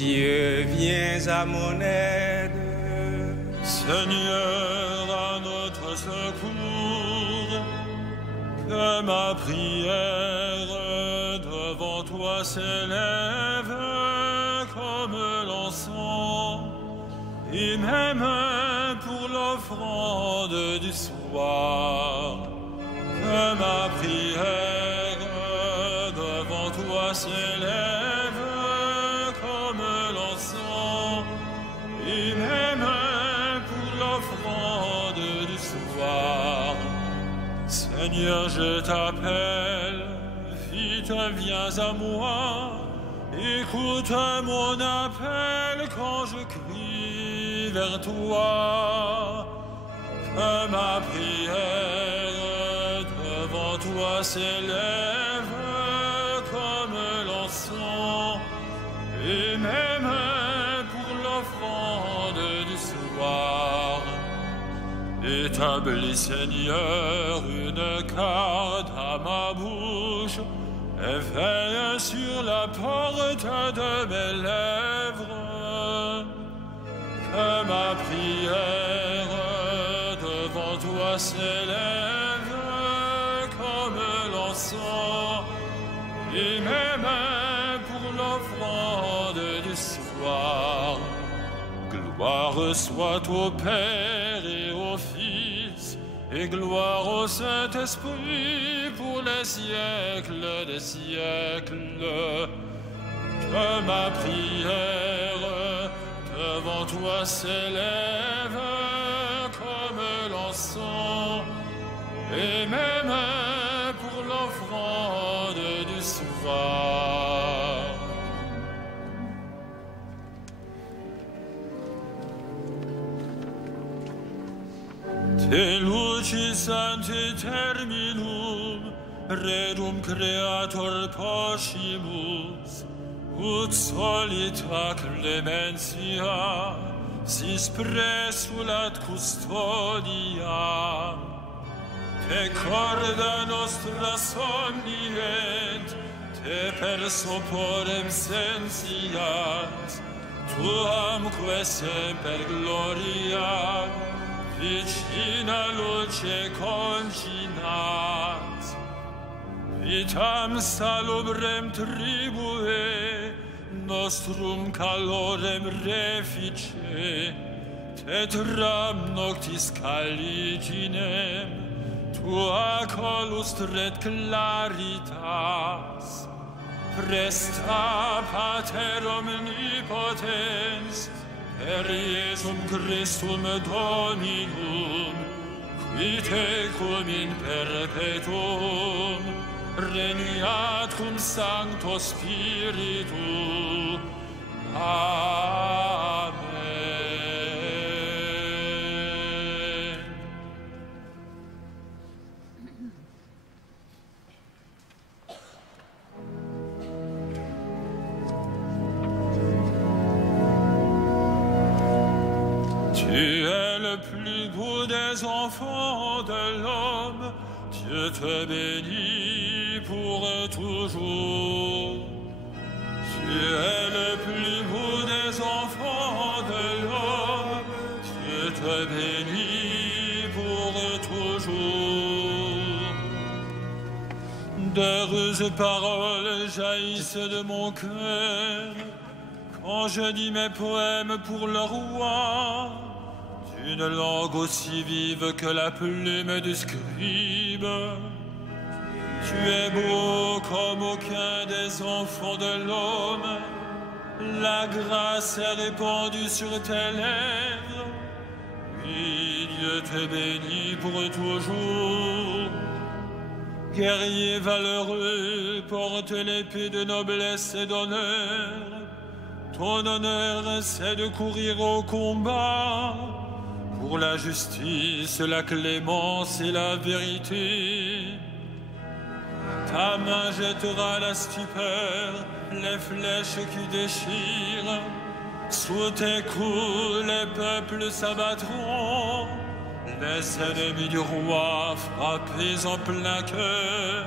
Dieu, viens à mon aide. Seigneur, à notre secours, que ma prière devant toi s'élève comme l'encens, et même pour l'offrande du soir, que ma prière devant toi s'élève comme l'encens, et même pour l'offrande du soir. Seigneur, je t'appelle, vite viens à moi, écoute mon appel quand je crie vers toi. Que ma prière devant toi s'élève comme l'encens, et même pour l'offrande du soir. Établis, Seigneur, une carte à ma bouche, et veille sur la porte de mes lèvres. Que ma prière devant toi s'élève comme l'encens, et même pour l'offrande du soir. Gloire soit au Père et au Fils, et gloire au Saint-Esprit pour les siècles des siècles. Que ma prière devant toi s'élève comme l'encens, et même pour l'offrande du soir. Te lucis ante terminum, redum creator poscimus, ut solita clementia, sis presulat custodia. Te corda nostra somnient, te per soporem sensiat, tuamque semper gloria, vicina luce concinat. Vitam salubrem tribue, nostrum calorem refice, tetram noctis caliginem, tua colustret claritas. Presta Pater omnipotens, per Iesum Christum Dominum, qui tecum in perpetuum regnat cum Sancto Spiritu. Amen. Tu es le plus beau des enfants de l'homme, Dieu te bénit pour toujours. Tu es le plus beau des enfants de l'homme, Dieu te bénit pour toujours. D'heureuses paroles jaillissent de mon cœur quand je dis mes poèmes pour le roi, d'une langue aussi vive que la plume du scribe. Tu es beau comme aucun des enfants de l'homme, la grâce est répandue sur tes lèvres. Oui, Dieu te bénit pour toujours. Guerrier valeureux, porte l'épée de noblesse et d'honneur. Ton honneur, c'est de courir au combat pour la justice, la clémence et la vérité. Ta main jettera la stupeur, les flèches qui déchirent. Sous tes coups, les peuples s'abattront, les ennemis du roi frappés en plein cœur.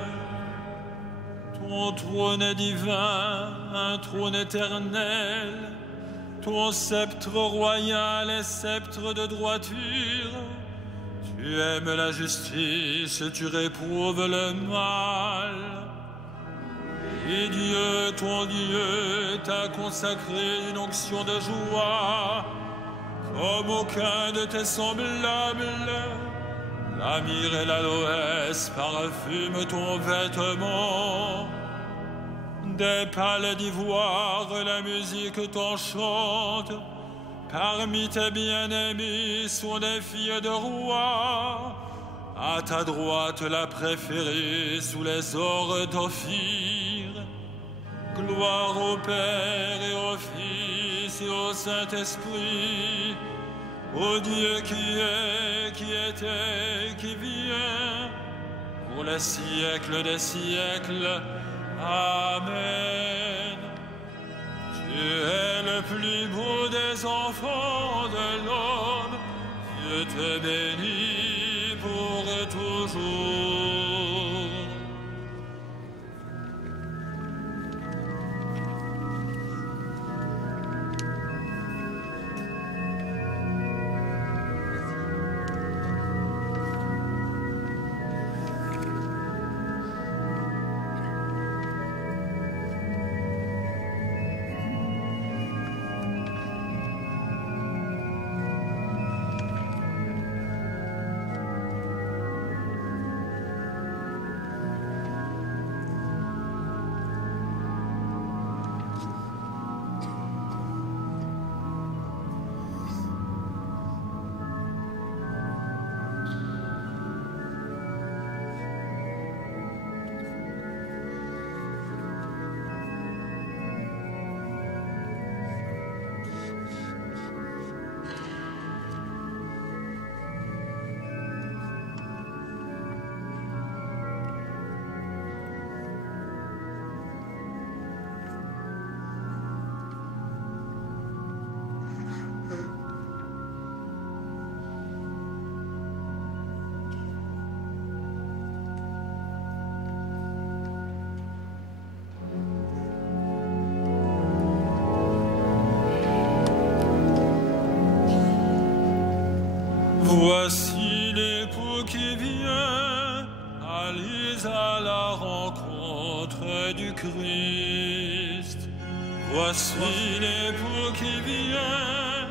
Ton trône est divin, un trône éternel, Ton sceptre royal est sceptre de droiture. Tu aimes la justice, tu réprouves le mal. Et Dieu, ton Dieu, t'a consacré une onction de joie, comme aucun de tes semblables. La myrrhe et l'aloès parfument ton vêtement. Des palais d'ivoire, la musique t'enchante. Parmi tes bien-aimés sont des filles de rois. À ta droite, la préférée sous les ors d'Ophir. Gloire au Père et au Fils et au Saint-Esprit, au Dieu qui est, qui était, qui vient, pour les siècles des siècles. Amen. Tu es le plus beau des enfants de l'homme. Dieu te bénit pour toujours. Voici l'époux qui vient, allez à la rencontre du Christ. Voici l'époux qui vient,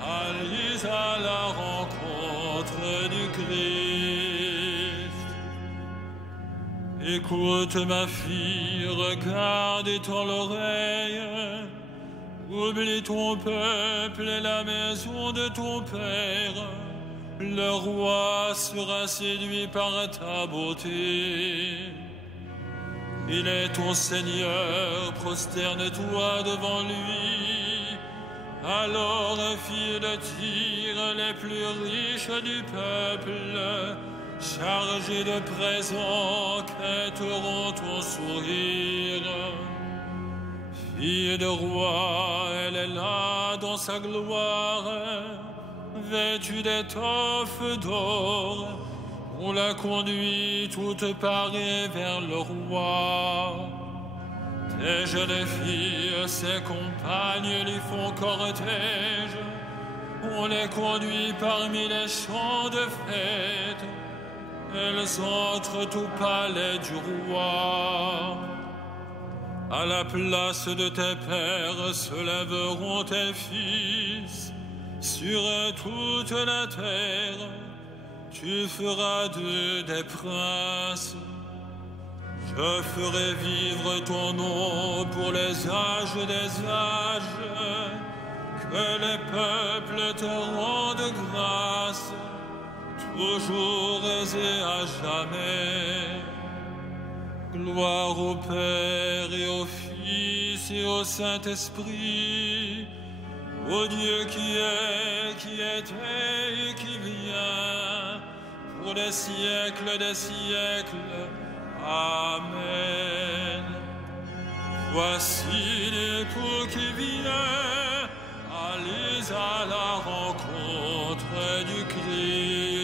allez à la rencontre du Christ. Écoute ma fille, regarde et tends l'oreille. Oublie ton peuple et la maison de ton père. Le roi sera séduit par ta beauté. Il est ton Seigneur, prosterne-toi devant lui. Alors, fille de Tyr, les plus riches du peuple, chargés de présents, quêteront ton sourire. Fille de roi, elle est là dans sa gloire, vêtue d'étoffes d'or, on la conduit toute parée vers le roi. Tes jeunes filles, ses compagnes lui font cortège, on les conduit parmi les champs de fête, elles entrent au palais du roi. À la place de tes pères se lèveront tes fils. Sur toute la terre, tu feras d'eux des princes. Je ferai vivre ton nom pour les âges des âges. Que les peuples te rendent grâce, toujours et à jamais. Gloire au Père et au Fils et au Saint-Esprit, au Dieu qui est, qui était et qui vient, pour les siècles des siècles. Amen. Voici l'époux qui vient, allez à la rencontre du Christ.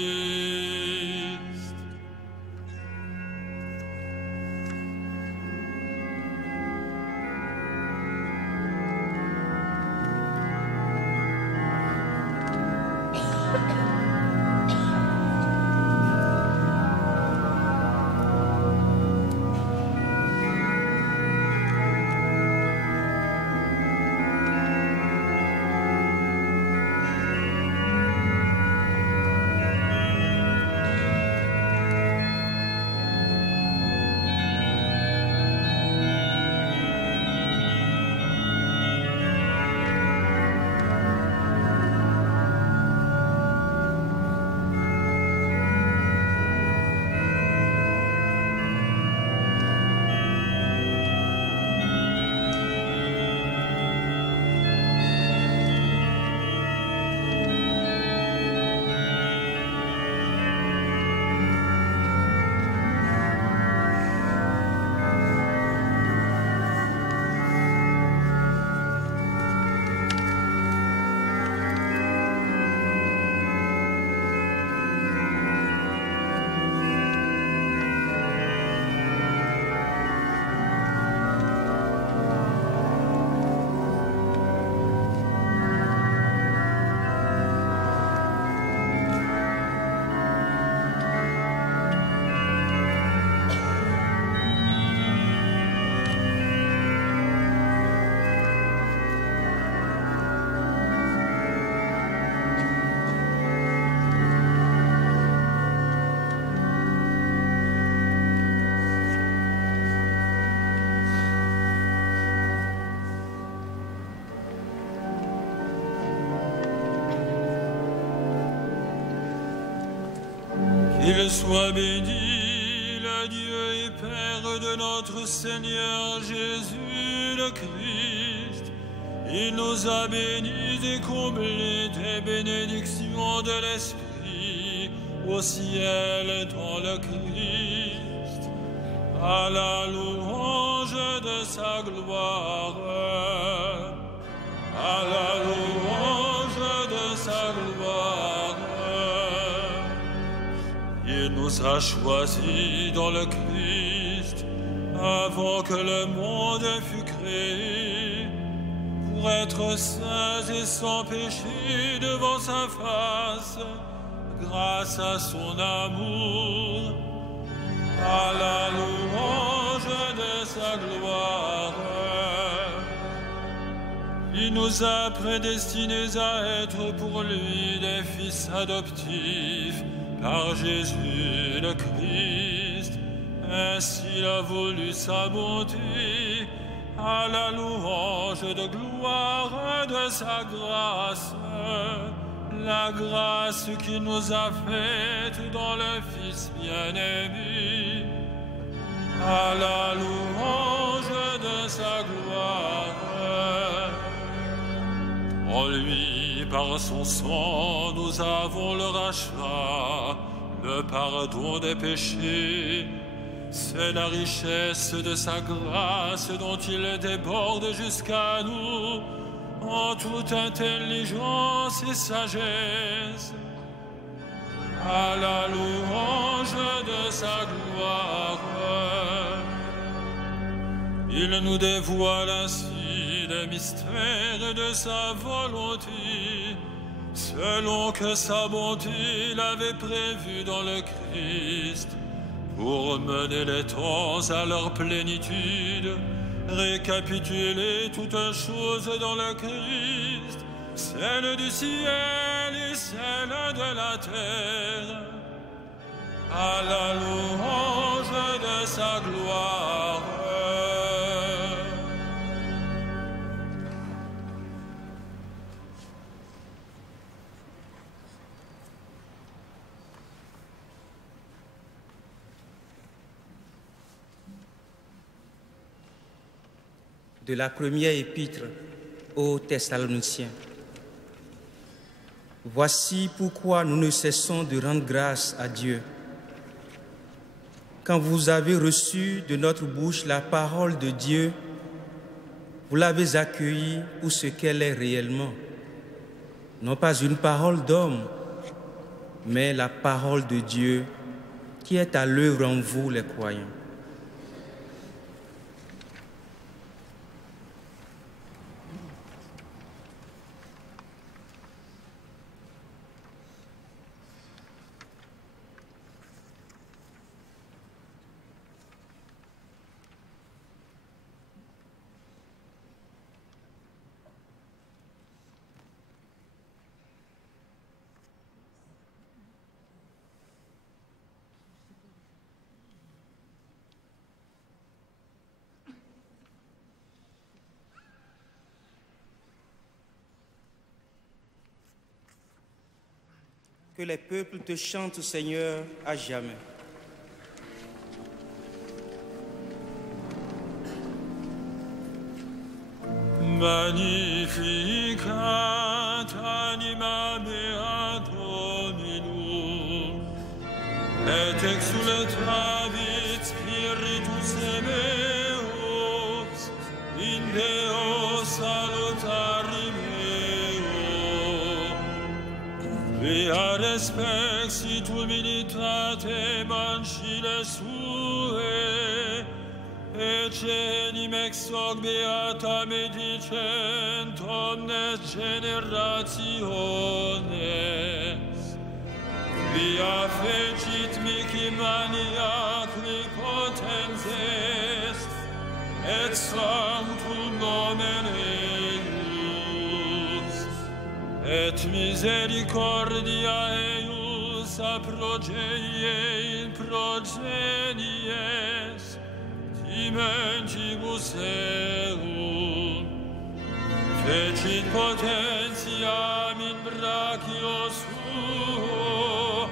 Qu'il soit béni, le Dieu et Père de notre Seigneur Jésus le Christ. Il nous a bénis et comblés des bénédictions de l'Esprit au ciel dans le Christ, à la louange de sa gloire, à la louange de sa gloire. Il nous a choisis dans le Christ avant que le monde fût créé, pour être saints et sans péché devant sa face, grâce à son amour, à la louange de sa gloire. Il nous a prédestinés à être pour lui des fils adoptifs par Jésus le Christ. Ainsi il a voulu sa bonté, à la louange de gloire de sa grâce, la grâce qu'il nous a faite dans le Fils bien-aimé, à la louange de sa gloire. En lui, par son sang, nous avons le rachat, le pardon des péchés. C'est la richesse de sa grâce dont il déborde jusqu'à nous en toute intelligence et sagesse, à la louange de sa gloire. Il nous dévoile ainsi les mystères de sa volonté, selon que sa bonté l'avait prévu dans le Christ, pour mener les temps à leur plénitude, récapituler toutes choses dans le Christ, celle du ciel et celle de la terre, à la louange de sa gloire. De la première épître aux Thessaloniciens. Voici pourquoi nous ne cessons de rendre grâce à Dieu. Quand vous avez reçu de notre bouche la parole de Dieu, vous l'avez accueillie pour ce qu'elle est réellement. Non pas une parole d'homme, mais la parole de Dieu qui est à l'œuvre en vous les croyants. Que les peuples te chantent, Seigneur, à jamais. Magnificat anima mea Dominum, et exultavit spiritus meus, in Deo salutari meo. Via respexit humilitate mancile sue, Ecenim ex hoc beata medicent omnes generationes. Via fecit mihi maniaci potens est, et sanctum nomen eius, et misericordia eius a progenie in progenies, Dimentibus eum, fecit potentiam in brachio suo,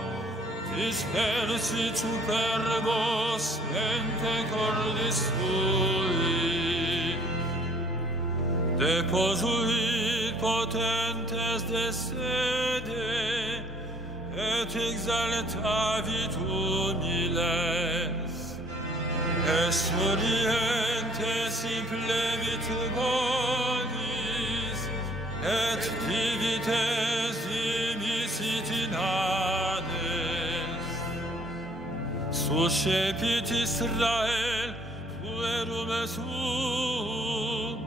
dispersit superbos ente cordis tui, deposuit potentes de sede, et exaltavit humiles, esurientes implevit bonis, et divites dimisit in Hades. Suscepit Israel puerum sum,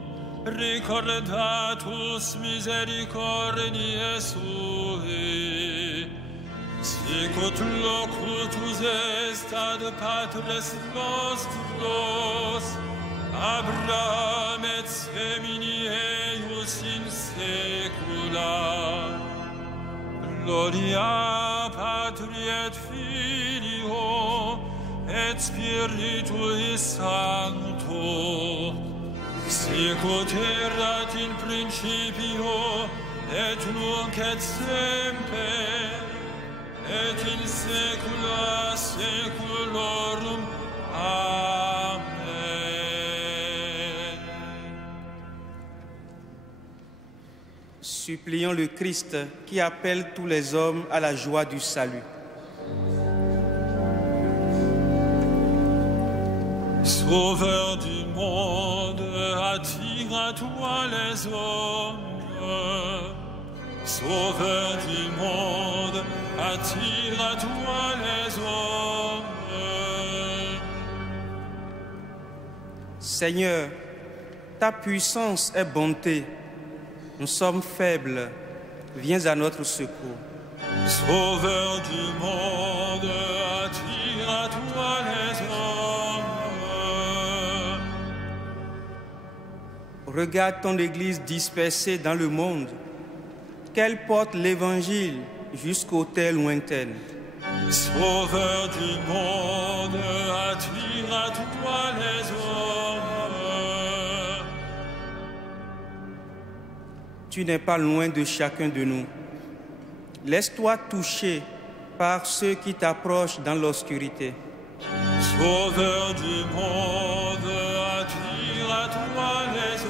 recordatus misericordiae sui, sicut locutus est ad patres nostros, Abraham et semini eius in saecula. Gloria Patri et Filio et Spiritui Sancto, sicut erat in principio et nunc et semper et in saecula saeculorum. Amen. Supplions le Christ qui appelle tous les hommes à la joie du salut. Sauveur du monde, attire à toi les hommes. Sauveur du monde, attire à toi les hommes. Seigneur, ta puissance est bonté. Nous sommes faibles. Viens à notre secours. Sauveur du monde, attire à toi les hommes. Regarde ton Église dispersée dans le monde, qu'elle porte l'Évangile jusqu'aux terres lointaines. Sauveur du monde, attire à toi les hommes. Tu n'es pas loin de chacun de nous. Laisse-toi toucher par ceux qui t'approchent dans l'obscurité. Sauveur du monde, attire à toi les hommes.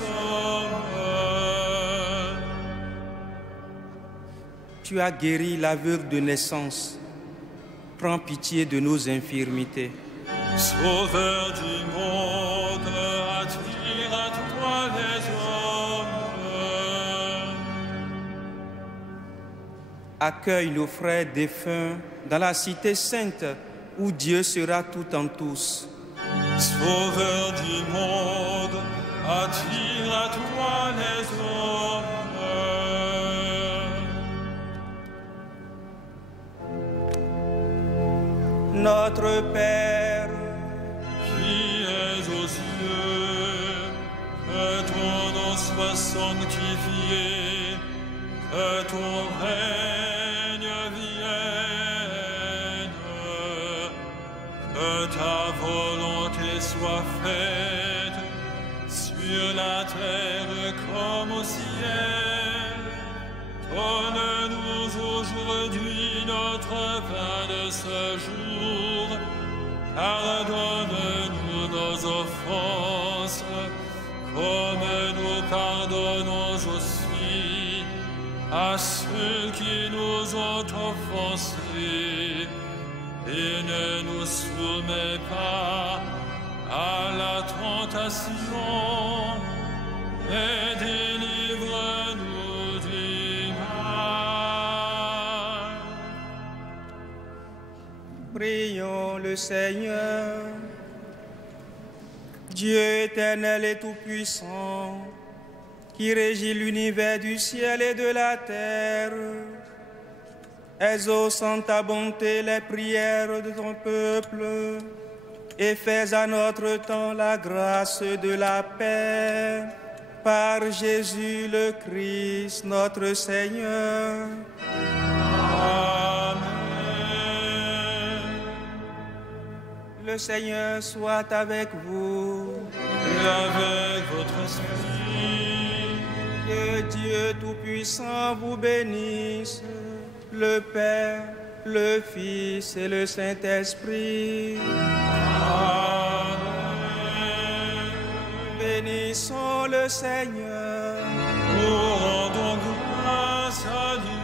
Tu as guéri l'aveugle de naissance. Prends pitié de nos infirmités. Sauveur du monde, attire à toi les hommes. Accueille nos frères défunts dans la cité sainte où Dieu sera tout en tous. Sauveur du monde, attire à toi les hommes. Notre Père, qui es aux cieux, que ton nom soit sanctifié, que ton règne vienne, que ta volonté soit faite sur la terre comme au ciel. Donne-nous aujourd'hui notre pain de ce jour. Pardonne-nous nos offenses, comme nous pardonnons aussi à ceux qui nous ont offensés. Et ne nous soumets pas à la tentation, mais délivre-nous du mal. prions le Seigneur. Dieu éternel et tout-puissant, qui régit l'univers du ciel et de la terre, exauce en ta bonté les prières de ton peuple et fais à notre temps la grâce de la paix par Jésus le Christ, notre Seigneur. Amen. Le Seigneur soit avec vous. Et avec votre esprit. Que Dieu Tout-Puissant vous bénisse, le Père le Fils et le Saint-Esprit. Amen. Bénissons le Seigneur. Nous rendons grâce à Dieu.